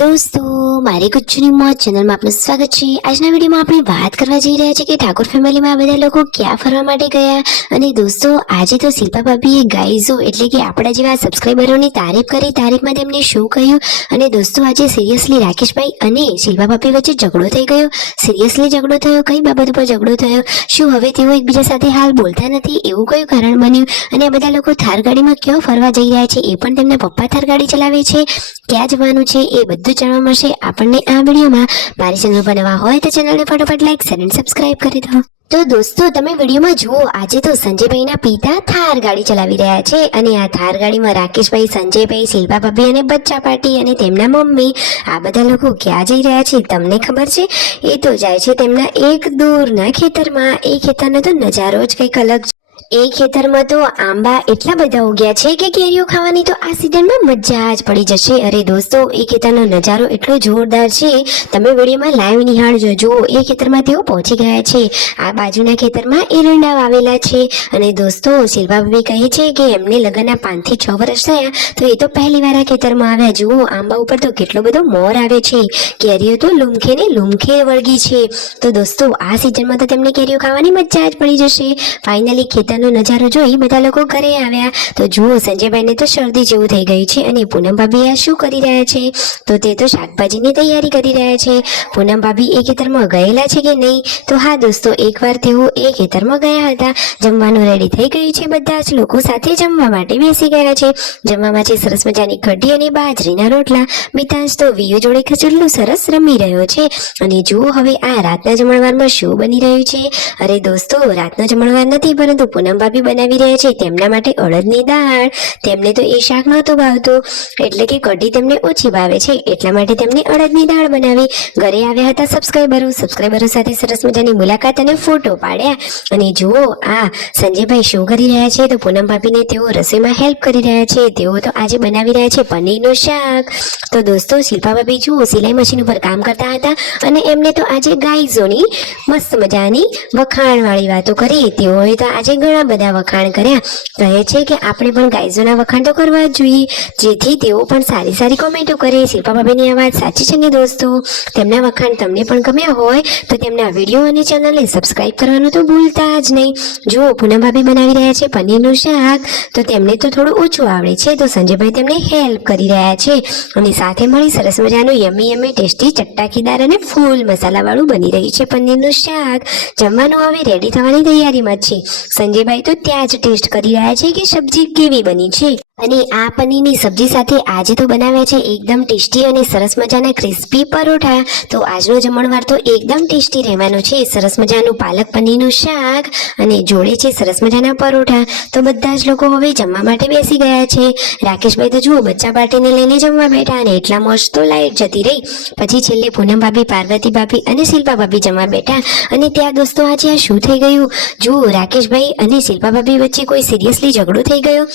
दोस्तों मारी गुच्चूनी मौज चैनल में आपનું સ્વાગત છે। આજના વિડીયોમાં આપણે વાત કરવા જઈ રહ્યા છીએ કે ઠાકોર ફેમિલીમાં આ બધા લોકો ક્યાં ફરવા માટે ગયા। અને દોસ્તો આજે તો શિલ્પા ભાભીએ ગાઈઝો એટલે કે આપણા જેવા સબસ્ક્રાઇબરોની તારીફ કરી। તારીફમાં તેમણે શું કહ્યું અને દોસ્તો આજે સિરિયસલી રાકેશભાઈ અને શિલ્પા ભાભી વચ્ચે ઝઘડો થઈ ગયો। સિરિયસલી ઝઘડો થયો, કઈ બાબત ઉપર ઝઘડો થયો, શું હવે તેઓ એકબીજા સાથે હાલ બોલતા નથી, એવું કયું કારણ બન્યું અને આ બધા લોકો થાર ગાડીમાં ક્યાં ફરવા જઈ રહ્યા છે, એ પણ તેમના પપ્પા થાર ગાડી ચલાવે છે, ક્યાં જવાનું છે એ બધું જાણવા મળશે આપણને આ વિડીયોમાં। મારી ચેનલ પર નવા હોય તો ચેનલને ફટાફટ લાઈક શેર અને સબસ્ક્રાઇબ કરી દો। તો દોસ્તો તમે વિડીયોમાં જુઓ, આજે તો સંજયભાઈના પિતા થાર ગાડી ચલાવી રહ્યા છે અને આ થાર ગાડીમાં રાકેશભાઈ, સંજયભાઈ, શિલ્પા ભાભી અને બચ્ચા પાર્ટી અને તેમના મમ્મી આ બધા લોકો ક્યાં જઈ રહ્યા છે તમને ખબર છે? એ તો જાય છે તેમના એક દૂરના ખેતરમાં। એ ખેતરનો તો નજારો જ કંઈક અલગ છે। એ ખેતરમાં તો આંબા એટલા બધા ઉગ્યા છે કે કેરીઓ ખાવાની તો આ સીઝનમાં મજા જ પડી જશે। અરે દોસ્તો એ ખેતરનો નજારો એટલો જોરદાર છે, તમે વિડીયોમાં લાઈવ નિહાળજો। જુઓ એ ખેતરમાં તેઓ પહોંચી ગયા છે। આ બાજુના ખેતરમાં એરંડા વાવેલા છે અને દોસ્તો શિલ્પા ભાભી કહે છે કે એમને લગ્નના 5 થી 6 વર્ષ થયા તો એ તો પહેલી વાર આ ખેતરમાં આવ્યા। જુઓ આંબા ઉપર તો કેટલો બધો મોર આવે છે, કેરીઓ તો લૂમખે ને લૂમખે વળગી છે। તો દોસ્તો આ સીઝનમાં તો તેમને કેરીઓ ખાવાની મજા જ પડી જશે। ફાઇનલી ખેતર નજારો જોઈ બધા લોકો ઘરે આવ્યા તો જુઓ સંજયભાઈને તો શરદી જેવું થઈ ગયું છે અને પૂનમ ભાભી આ શું કરી રહ્યા છે? તો તે તો શાકભાજીની તૈયારી કરી રહ્યા છે। પૂનમ ભાભી એ ખેતરમાં ગયેલા છે કે નહીં? તો હા દોસ્તો એકવાર તેઓ એ ખેતરમાં ગયા હતા। જમવાનું રેડી થઈ ગયું છે, બધા જ લોકો સાથે જમવા માટે બેસી ગયા છે। જમવામાં છે સરસ મજાની કઢી અને બાજરીના રોટલા। મિતાંશ તો વિયો જોડે ખજૂરલું સરસ રમી રહ્યો છે અને જુઓ હવે આ રાતના જમણવારમાં શું બની રહ્યું છે? અરે દોસ્તો રાતનો જમણવાર નથી પરંતુ પૂનમ ભાભી બનાવી રહ્યા છે તેમના માટે અડદની દાળ। તેમને તો એ શાક નહોતું ભાવતું એટલે કે કઢી તેમને ઓછી ભાવે છે, એટલા માટે તેમને અડદની દાળ બનાવી। ઘરે આવ્યા હતા સબસ્ક્રાઇબરો સાથે સરસ મજાની મુલાકાત અને ફોટો પાડ્યા। અને જુઓ આ સંજયભાઈ શું કરી રહ્યા છે? તો પૂનમ ભાભીને તેઓ રસોઈમાં હેલ્પ કરી રહ્યા છે। તેઓ તો આજે બનાવી રહ્યા છે પનીરનું શાક। તો દોસ્તો શિલ્પા ભાભી જુઓ સિલાઈ મશીન ઉપર કામ કરતા હતા અને એમને તો આજે ગાઈઝોની મસ્ત મજાની વખાણવાળી વાતો કરી। તેઓએ તો આજે ઘણા બધા વખાણ કર્યા। કહે છે કે આપણે પણ ગાઈઝોના વખાણ તો કરવા જ જોઈએ જેથી તેઓ પણ સારી સારી કોમેન્ટો કરે। શિલ્પા ભાભીની આ વાત સાચી છે ને દોસ્તો? તેમના વખાણ તમને પણ ગમ્યા હોય તો તેમના વિડીયો અને ચેનલને સબસ્ક્રાઇબ કરવાનું તો ભૂલતા જ નહીં। જુઓ પૂનમ ભાભી બનાવી રહ્યા છે પનીરનું શાક, તો તેમને તો થોડું ઓછું આવડે છે તો સંજયભાઈ તેમને હેલ્પ કરી રહ્યા છે અને સાથે મળી સરસ મજાનું યમી ટેસ્ટી ચટાકીદાર અને ફૂલ મસાલાવાળું બની રહ્યું છે પનીરનું શાક। જમવાનું હવે રેડી થવાની તૈયારીમાં જ છે। સંજયભાઈ તો ત્યાં જ ટેસ્ટ કરી રહ્યા છે કે સબ્જી કેવી બની છે અને આ પનીરની સબ્જી સાથે આજે તો બનાવ્યા છે એકદમ ટેસ્ટી અને સરસ મજાના ક્રિસ્પી પરોઠા। તો આજનો જમણવાર તો એકદમ ટેસ્ટી રહેવાનો છે। સરસ મજાનું પાલક પનીરનું શાક અને જોડે છે સરસ મજાના પરોઠા। તો બધા જ લોકો હવે જમવા માટે બેસી ગયા છે। રાકેશભાઈ તો જુઓ બચ્ચા પાર્ટીને લઈને જમવા બેઠા અને એટલા મસ્ત તો લાઈટ જતી રહી। પછી છેલ્લે પૂનમ ભાભી, પાર્વતી ભાભી અને શિલ્પા ભાભી જમવા બેઠા અને ત્યાં દોસ્તો આજે આ શું થઈ ગયું? જુઓ રાકેશભાઈ અને શિલ્પા ભાભી વચ્ચે કોઈ સિરિયસલી ઝઘડો થઈ ગયો?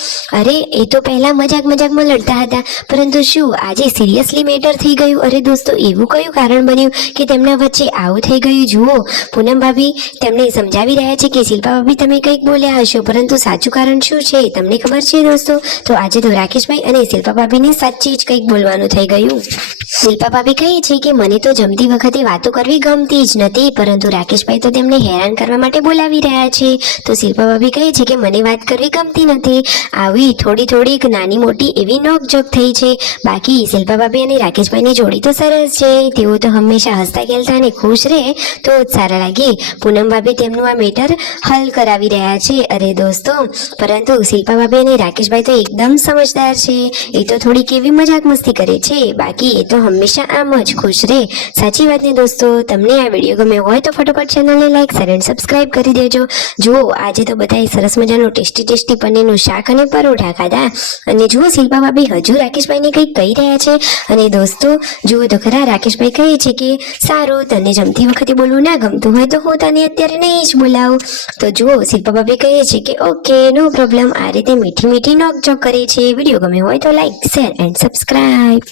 અરે એ તો પહેલા મજાકમાં લડતા હતા પરંતુ શું આજે સિરિયસલી મેટર થઈ ગયું? અરે દોસ્તો એવું કયું કારણ બન્યું કે તેમના વચ્ચે આવું થઈ ગયું? જુઓ પૂનમ ભાભી તેમને સમજાવી રહ્યા છે કે શિલ્પા ભાભી તમે કંઈક બોલ્યા હશો પરંતુ સાચું કારણ શું છે તમને ખબર છે દોસ્તો? તો આજે તો રાકેશભાઈ અને શિલ્પા ભાભીને સાચી જ કંઈક બોલવાનું થઈ ગયું। શિલ્પા ભાભી કહે છે કે મને તો જમતી વખતે વાતો કરવી ગમતી જ નથી પરંતુ રાકેશભાઈ તો તેમને હેરાન કરવા માટે બોલાવી રહ્યા છે। તો શિલ્પા ભાભી કહે છે કે મને વાત કરવી ગમતી નથી। આવી થોડીક નાની મોટી એવી નોકઝોક થઈ છે, બાકી શિલ્પા ભાભી અને રાકેશભાઈની જોડી તો સરસ છે। તેઓ તો હંમેશા હસતા ખેલતા અને ખુશ રહે તો જ સારા લાગે। પૂનમ ભાભી તેમનું આ મેટર હલ કરાવી રહ્યા છે। અરે દોસ્તો પરંતુ શિલ્પા ભાભી અને રાકેશભાઈ તો એકદમ સમજદાર છે। એ તો થોડીક એવી મજાક મસ્તી કરે છે, બાકી એ તો હંમેશા આમ જ ખુશ રહે। સાચી વાત ને દોસ્તો? તમને આ વિડીયો ગમ્યો હોય તો ફટાફટ ચેનલને લાઈક શેર અને સબસ્ક્રાઇબ કરી દેજો। જુઓ આજે તો બધાએ સરસ મજાનું ટેસ્ટી પનીરનું શાક અને પરોઠા ખાધા અને જુઓ શિલ્પા ભાભી હજુ રાકેશભાઈને કંઈક કહી રહ્યા છે અને દોસ્તો જુઓ તો ખરા રાકેશભાઈ કહે છે કે સારું તને જમતી વખતે બોલવું ના ગમતું હોય તો હું તને અત્યારે નહીં જ બોલાવું। તો જુઓ શિલ્પા ભાભી કહે છે કે ઓકે નો પ્રોબ્લેમ। આ રીતે મીઠી નોકઝોક કરે છે। વિડીયો ગમ્યો હોય તો લાઈક શેર એન્ડ સબસ્ક્રાઇબ।